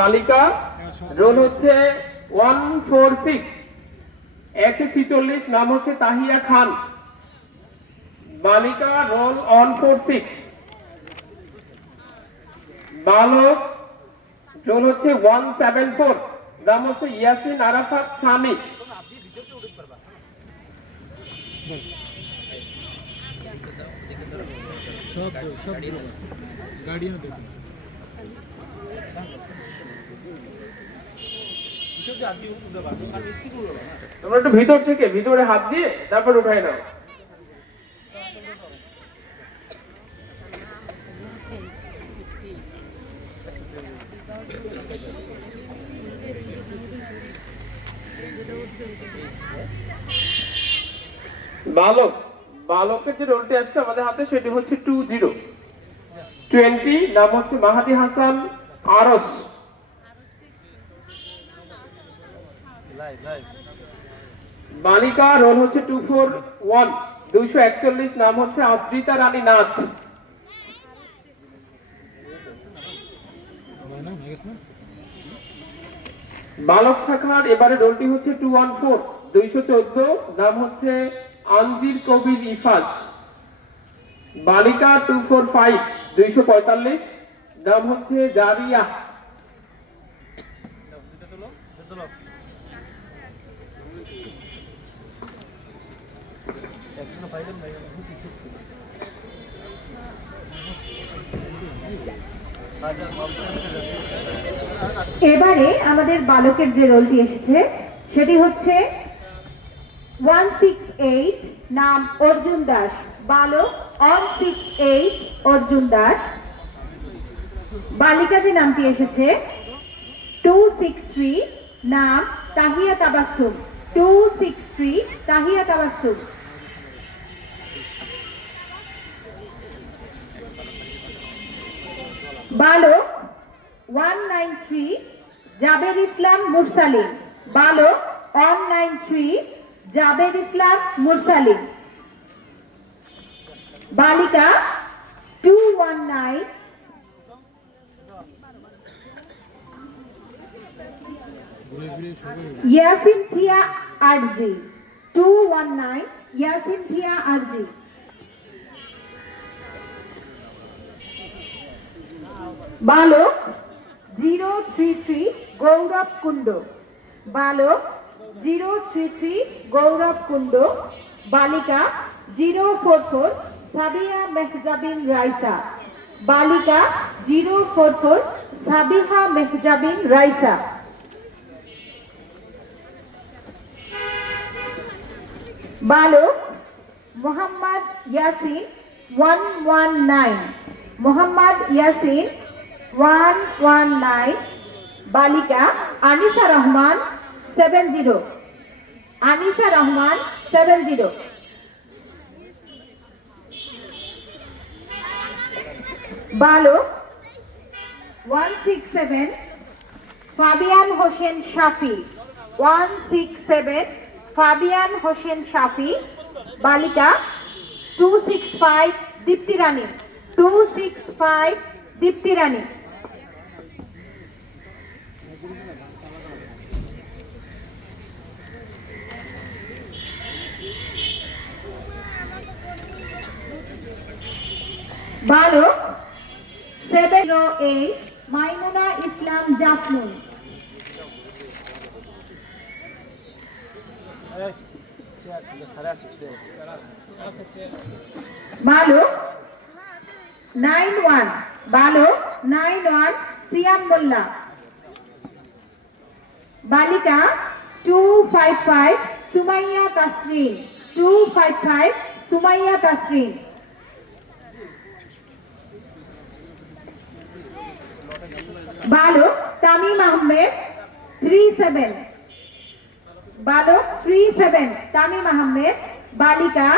বালিকা, রোল হচ্ছে one four six. একশো ছিচল্লিশ, নাম হচ্ছে তাহিয়া খান। বালিকা, রোল ওয়ান ফোর সিক্স। বালক, রোল হচ্ছে ওয়ান সেভেন ফোর। নাম হচ্ছে ইয়াসিন আরাফাত সামি সব সব গাড়িও দেখুন। তোমরা একটু ভিতর থেকে, ভিতরে হাত দিয়ে তারপর উঠাই নাও। বালক, বালকের যে রোলটি আসছে আমাদের হাতে, সেটি হচ্ছে টু জিরো টোয়েন্টি নাম হচ্ছে মাহাদি হাসান আরস। বালিকা রোল হচ্ছে টু ফোর ওয়ান, দুইশো একচল্লিশ, নাম হচ্ছে আদ্রিতা রানী নাথ। বালক শাখার এবারে রোলটি হচ্ছে টু ওয়ান ফোর, দুইশো চোদ্দ, নাম হচ্ছে আঞ্জির কবির ইফাজ। বালিকা টু ফোর ফাইভ, দুইশো পঁয়তাল্লিশ, নাম হচ্ছে জারিয়া। এবারে আমাদের বালকের যে রোলটি এসেছে, সেটি হচ্ছে ওয়ান সিক্স এইট নাম অর্জুন দাস। বালক one six eight Arjun Das. বালিকা যে নামটি এসেছে টু সিক্স থ্রি নাম Tahiya Tabassum two six three Tahiya Tabassum বালক one nine three Jaber Islam Mursalim বালক one nine three Jaber Islam Mursalim বালিকা two one nine Yasin Thia Arji two one nine Yasin Thia Arji. বালক, zero three three Gourab Kundu. বালক, zero three three Gourab Kundu. বালিকা, zero four four Sabiya Mehjabin Raisa. বালিকা, zero four four Sabiha Mehjabin Raisa. বালক, Mohammad Yasin one one nine. Mohammad Yasin one one nine বালিকা Anisa Rahman seven zero Anisa Rahman seven zero বালক one six seven Fabian Hossain Shafi one six seven Fabian Hossain Shafi বালিকা two six five Dipti Rani two six five Dipti Rani বালক seven O eight Maimuna Islam Jafnun বালক nine one বালক nine one Siam Molla বালিকা two five five Sumaiya Tasrin. Two five five Sumaiya Tasrin. বালক Tamim Ahmed three seven বালক three seven Tamim Ahmed বালিকা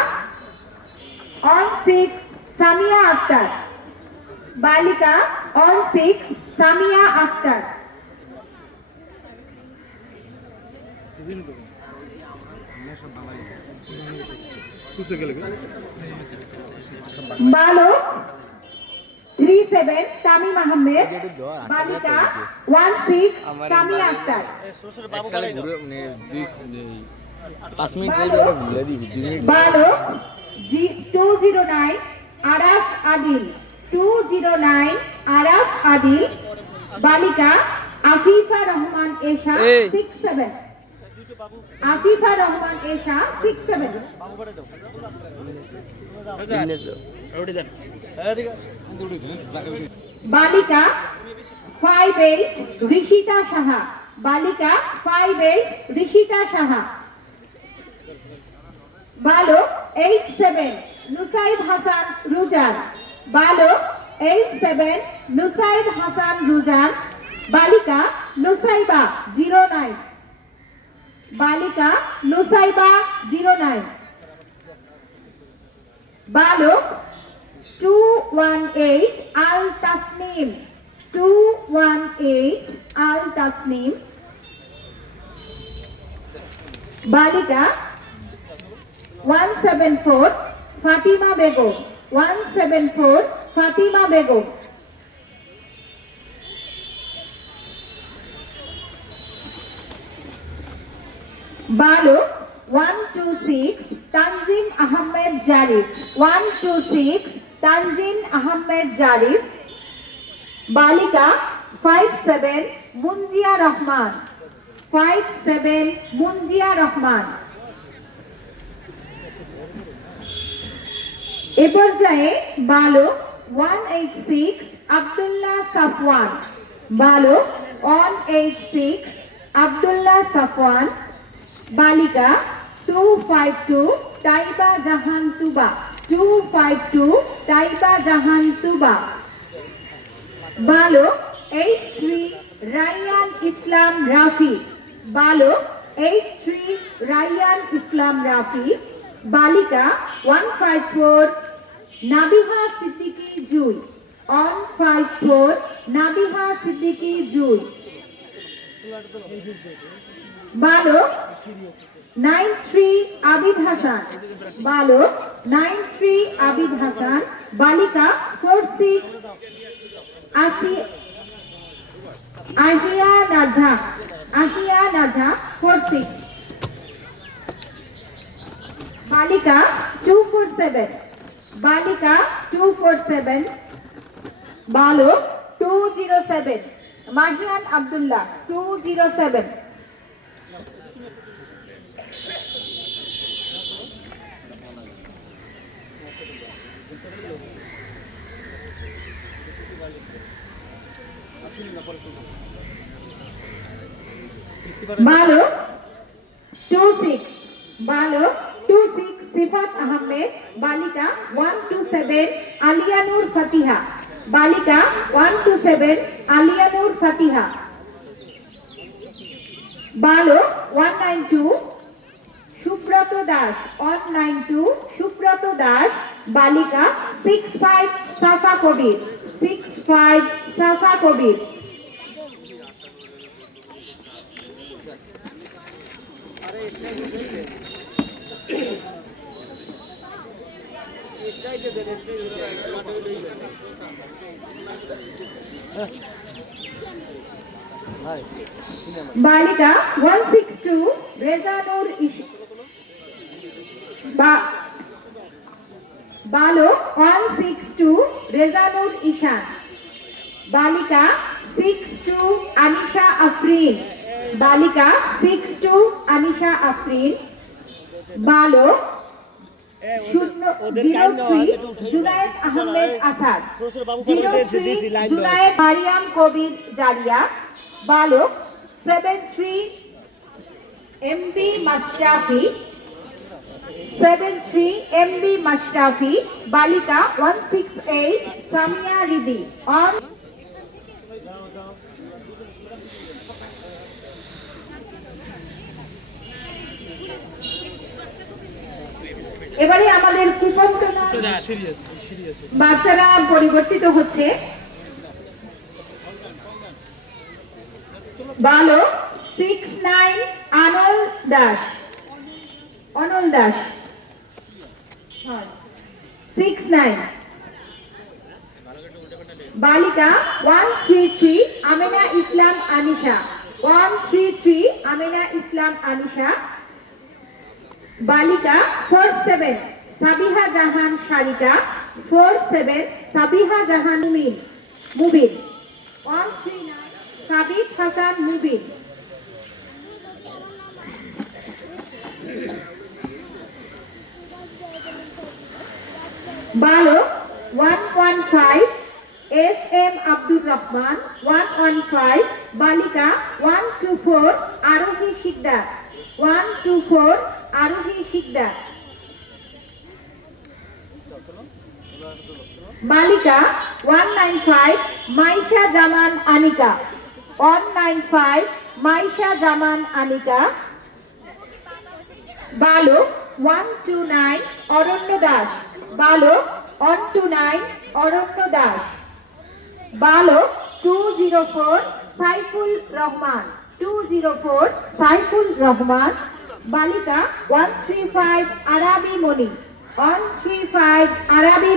one six Samia Akter বালিকা one six Samia Akter বালক three seven Tamim Ahmed বালিকা ওয়ান সিক্স সামিয়া আক্তার পাঁচ মিনিট ভুলে দিবি দুই জি two zero nine Araf Adil two zero nine Araf Adil বালিকা Afifa Rahman Esha. Six seven Afifa Rahman Esha six seven বালিকা ফাইভ এইট ঋষিতা সাহা। বালিকা ফাইভ এইট ঋষিতা সাহা। বালক এইট সেভেন নুসাইদ হাসান রুজান। বালক এইট সেভেন নুসাইদ হাসান রুজান। বালিকা নুসাইবা জিরো নাইন বালিকা নুসাইবা জিরো নাইন বালক two one eight Al Tasnim two one eight Al Tasnim বালিকা one seven four Fatima Begum one seven four Fatima Begum বালক one two six Tanjin Ahmed Jarif one two six Tanjin Ahmed Jarif, বালিকা five seven Munjia Rahman five seven Munjia Rahman. এ পর্যায়ে বালক one eight six Abdullah Safwan, বালক one eight six Abdullah Safwan, বালিকা two five two Taiba Jahan Tuba. Two five two Taiba Jahan Tuba বালক eight three Rayan Islam Rafi. বালক eight three Rayan Islam Rafi. বালিকা one five four Nabiha Siddiqui Jui. One five four Nabiha Siddiqui Jui. বালক, nine three Abid Hasan. বালক, nine three Abid Hasan. বালিকা, four six, আসি আহিয়া নাঝা আহিয়া নাঝা four six. বালিকা, টু ফোর সেভেন। বালিকা, টু ফোর সেভেন। বালক, two zero seven. Mahiyan Abdullah, two zero seven. বালক টু সিক্স বালক টু সিক্স সিফাত আহমেদ, বালিকা one two seven Aliyanur Fatiha. বালিকা one two seven Aliyanur Fatiha. বালক one nine two Subrata Das one nine two Subrata Das. বালিকা six five Safa Kabir. Six five Safa Kabir. বালিকা one six two Rezanur বালক one six two Rezanur Ishan. বালিকা six two Anisha Afrin. বালিকা six two Anisha Afrin বালক মারিয়াম কবির জারিয়া বালক seven three MB Mashrafi seven three MB Mashrafi বালিকা one six eight Samia Ridi on এবারে আমাদের বাচ্চারা পরিবর্তিত হচ্ছে। বালক six nine Anal Das. Anal Das. Six nine বালিকা one three three Amena Islam Anisha. One three three Amena Islam Anisha. বালিকা four seven, Sabiha Jahan Sarika four seven, Sabiha Jahan Mumin Mubin. One, three, nine Hasan Mubin. বালক, one one, five, S, M, Abdur Rahman, one one, five, বালিকা, one, two, four, Arohi Sikdar, one, two, four Arohi Sikdar. বালিকা one nine five Maisha Jaman, Anika. One nine five Maisha Jaman, Anika. বালক one two nine Aranya Das. বালক one two nine Aranya Das. বালক two zero four Saiful Rahman. Two zero four Saiful Rahman. বালিকা one three five Arabi Moni one three five Arabi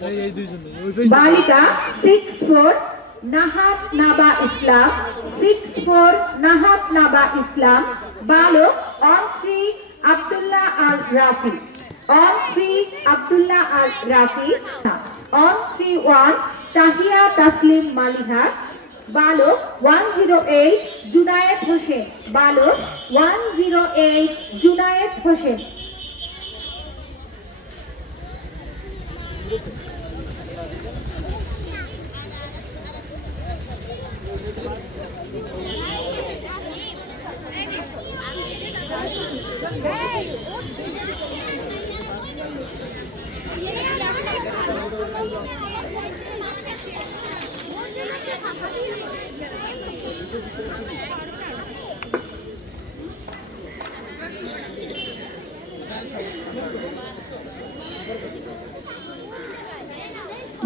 page বালিকা six four Nahab Naba Islam six four Nahab Naba Islam বালক one three Abdullah Al Rafi one three Abdullah Al Rafi one three one Tahiya Taslim Maliha বালক one zero eight Junayed Hossain বালক one zero eight Junayed Hossain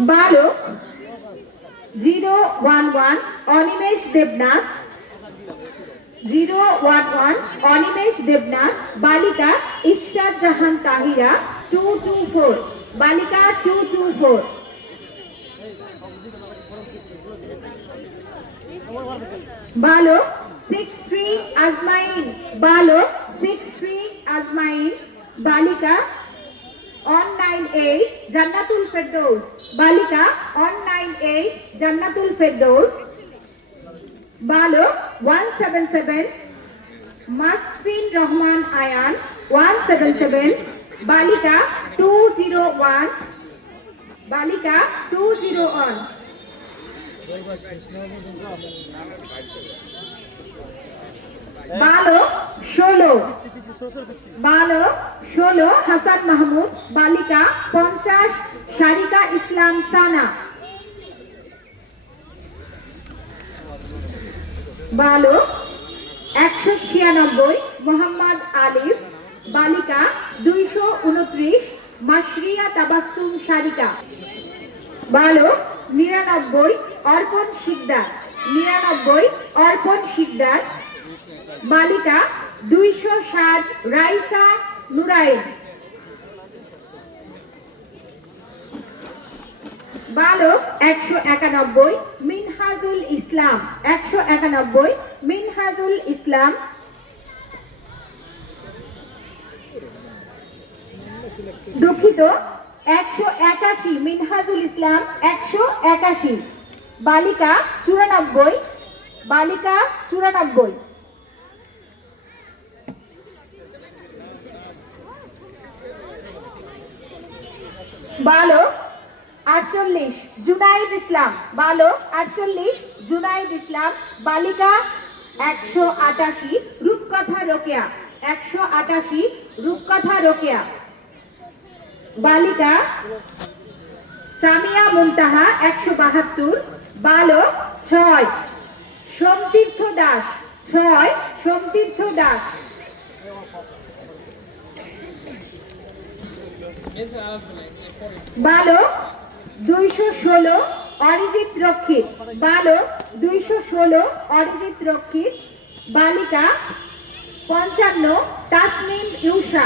বালক zero one one Animesh Debnath zero one one Animesh Debnath বালিকা Ishrat Jahan Tahira two two four বালিকা two two four বালক six three Azmain বালক six three Azmain বালিকা one nine eight Jannatul Ferdous বালিকা one nine eight Jannatul Ferdous বালক one seven seven Masfin Rahman Ayan one seven seven বালিকা two zero one বালিকা two zero one বালক ষোলো। বালক ষোলো, হাসান মাহমুদ। বালিকা পঞ্চাশ, সারিকা ইসলাম সানা। বালক একশো ছিয়ানব্বই, মোহাম্মদ আলিফ। বালিকা দুইশো উনত্রিশ মাসরিয়া তাবাসুম সারিকা। বালক নিরানব্বই অর্পণ শিকদার। নিরানব্বই অর্পণ শিকদার। বালিকা দুইশো ষাট রাইসা নুরাইন। বালক একশো একানব্বই মিনহাজুল ইসলাম। একশো একানব্বই মিনহাজুল ইসলাম দুঃখিত, একশো একাশি, মিনহাজুল ইসলাম একশো একাশি। বালিকা চুরানব্বই বালিকা চুরানব্বই। বালক, আটচল্লিশ, জুনাইদ ইসলাম। বালক, আটচল্লিশ, জুনাইদ ইসলাম। বালিকা, একশো আটাশি, রূপকথা রোকেয়া। একশো আটাশি, রূপকথা রোকেয়া। বালিকা, সামিয়া মুমতাহা একশো বাহাত্তর, বালক ছয়, সোমতীর্থ দাস ছয়, সোমতীর্থ দাস। বালক দুইশো ষোলো, অরিজিৎ রক্ষিত। বালক দুইশো ষোলো, অরিজিৎ রক্ষিত। বালিকা পঞ্চান্ন, তাসনিম ইউসা।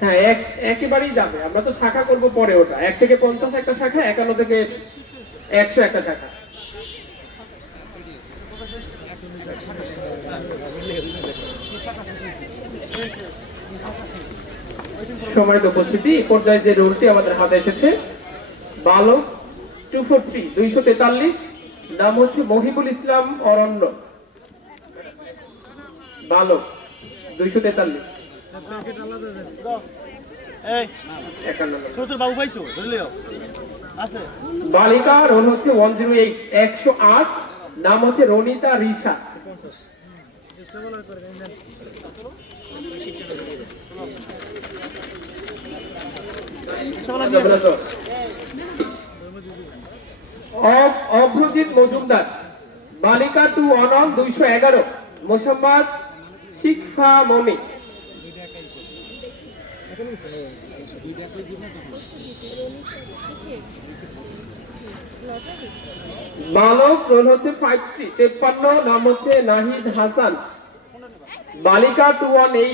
হ্যাঁ এক, একেবারেই যাবে। আমরা তো শাখা করব পরে ওটা। এক থেকে পঞ্চাশ একটা শাখা, একান্ন থেকে একশো একটা শাখা। সময়ের উপস্থিতি পর্যায়ে যে রোলটি আমাদের হাতে এসেছে বালক টু ফোর থ্রি দুইশো তেতাল্লিশ, নাম হচ্ছে মহিবুল ইসলাম অরণ্য। বালক দুইশো তেতাল্লিশ। একান্ন নম্বর। শ্বশুর বাবু পাইছো ধরলেও আছে বালিকা রোল হচ্ছে ওয়ান জিরো এইট একশো আট নাম হচ্ছে রনিতা রিসা অভ- অভ্রজিৎ মজুমদার বালিকা টু অনল দুইশো এগারো মোসাম্মদ শিকফা মমি বালক রোল হচ্ছে ফাইভ থ্রি তেপ্পান্ন নাম হচ্ছে নাহিদ হাসান। বালিকা টু ওয়ান এইট